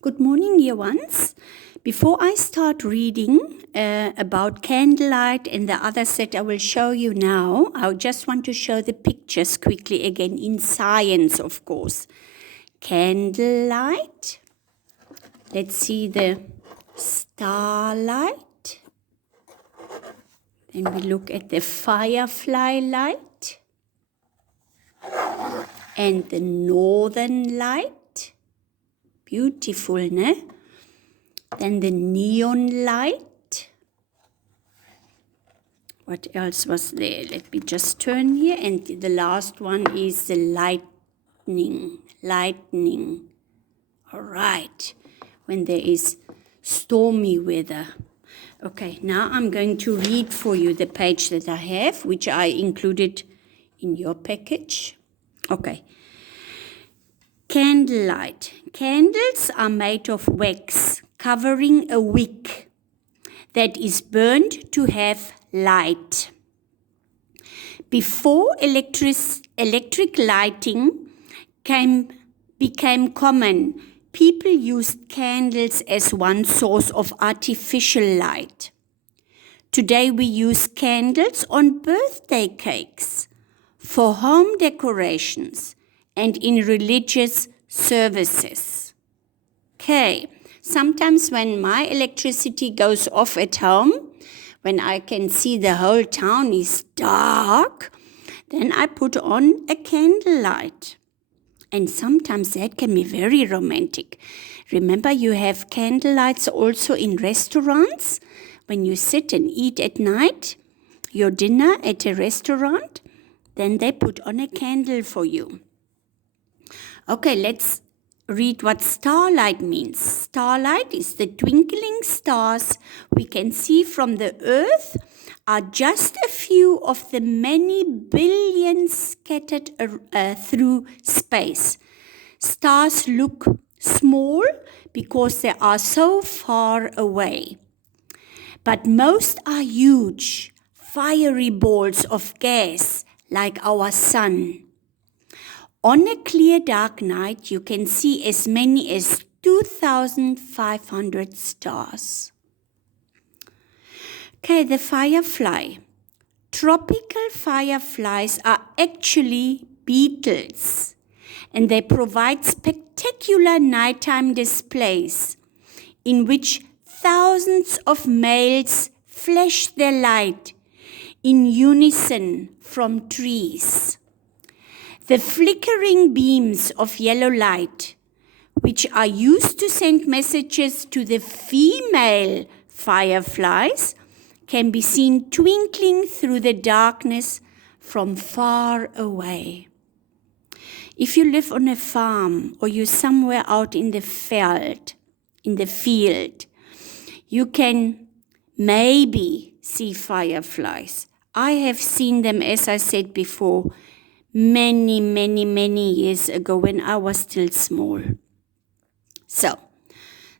Good morning, year ones. Before I start reading about candlelight and the other set I will show you now, I just want to show the pictures quickly again in science, of course. Candlelight. Let's see the starlight. Then we look at the firefly light and the northern light. Beautiful, ne? Then the neon light. What else was there? Let me just turn here. And the last one is the lightning. Lightning. All right. When there is stormy weather. Okay, now I'm going to read for you the page that I have, which I included in your package. Okay. Candlelight. Candles are made of wax covering a wick that is burned to have light. Before electric lighting became common, people used candles as one source of artificial light. Today we use candles on birthday cakes, for home decorations, and in religious services. Okay, sometimes when my electricity goes off at home, when I can see the whole town is dark, then I put on a candlelight. And sometimes that can be very romantic. Remember, you have candlelights also in restaurants. When you sit and eat at night, your dinner at a restaurant, then they put on a candle for you. Okay, let's read what starlight means. Starlight is the twinkling stars we can see from the earth are just a few of the many billions scattered through space. Stars look small because they are so far away. But most are huge, fiery balls of gas like our sun. On a clear dark night, you can see as many as 2,500 stars. Okay, the firefly. Tropical fireflies are actually beetles, and they provide spectacular nighttime displays in which thousands of males flash their light in unison from trees. The flickering beams of yellow light, which are used to send messages to the female fireflies, can be seen twinkling through the darkness from far away. If you live on a farm or you're somewhere out in the field, you can maybe see fireflies. I have seen them, as I said before, many years ago when I was still small. So,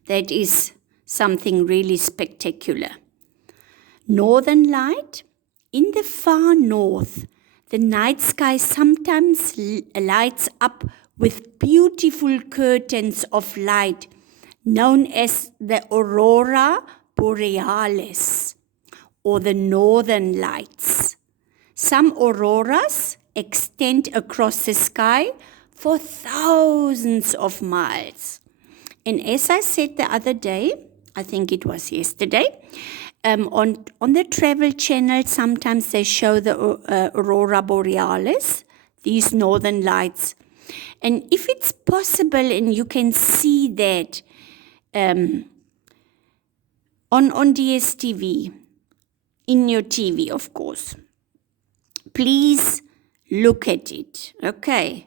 that is something really spectacular. Northern light. In the far north, the night sky sometimes lights up with beautiful curtains of light known as the aurora borealis or the northern lights. Some auroras extend across the sky for thousands of miles. And as I said the other day, I think it was yesterday, on the Travel Channel, sometimes they show the aurora borealis, these northern lights. And if it's possible and you can see that on DSTV, in your TV, of course, please look at it, okay?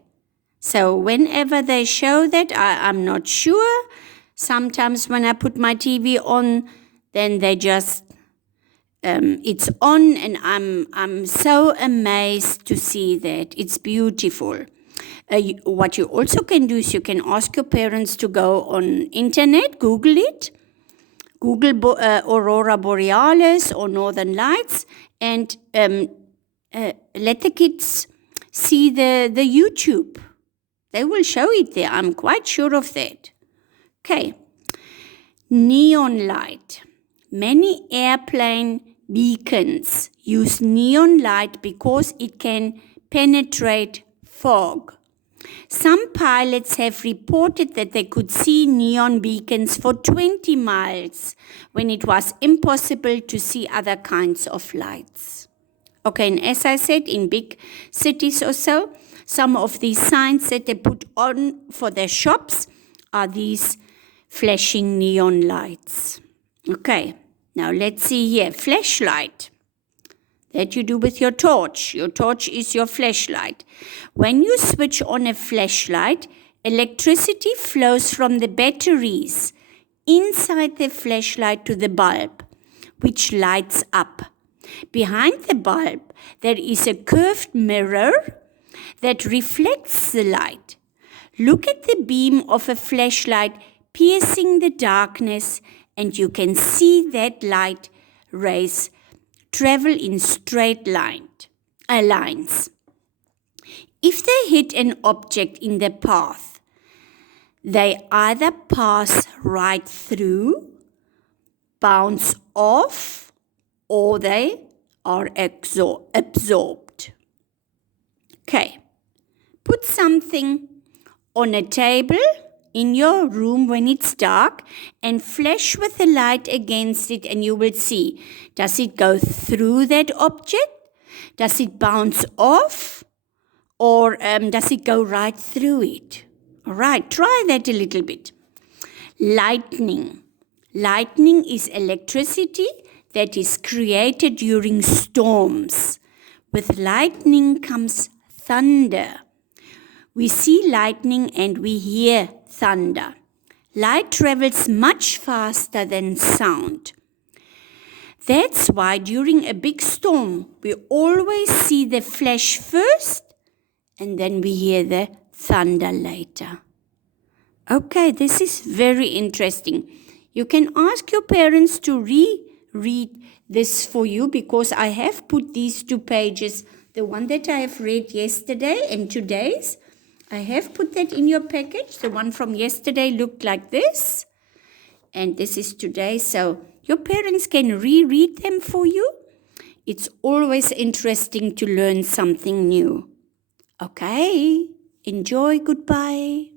So whenever they show that, I'm not sure. Sometimes when I put my TV on, then they just, it's on, and I'm so amazed to see that. It's beautiful. What you also can do is you can ask your parents to go on internet, Google it, Google Aurora Borealis or Northern Lights, and let the kids see the YouTube. They will show it there. I'm quite sure of that. Okay, Neon light. Many airplane beacons use neon light because it can penetrate fog. Some pilots have reported that they could see neon beacons for 20 miles when it was impossible to see other kinds of lights. Okay, and as I said, in big cities or so, some of these signs that they put on for their shops are these flashing neon lights. Okay, now let's see here. Flashlight. That you do with your torch. Your torch is your flashlight. When you switch on a flashlight, electricity flows from the batteries inside the flashlight to the bulb, which lights up. Behind the bulb, there is a curved mirror that reflects the light. Look at the beam of a flashlight piercing the darkness, and you can see that light rays travel in straight lines. If they hit an object in the path, they either pass right through, bounce off, or they are absorbed. Okay, put something on a table in your room when it's dark and flash with the light against it, and you will see, does it go through that object? Does it bounce off? Or does it go right through it? All right, try that a little bit. Lightning. Lightning is electricity that is created during storms. With lightning comes thunder. We see lightning and we hear thunder. Light travels much faster than sound. That's why during a big storm, we always see the flash first and then we hear the thunder later. Okay, this is very interesting. You can ask your parents to reread this for you because I have put these 2 pages, the one that I have read yesterday and today's. I have put that in your package. The one from yesterday looked like this. And this is today. So your parents can reread them for you. It's always interesting to learn something new. Okay. Enjoy. Goodbye.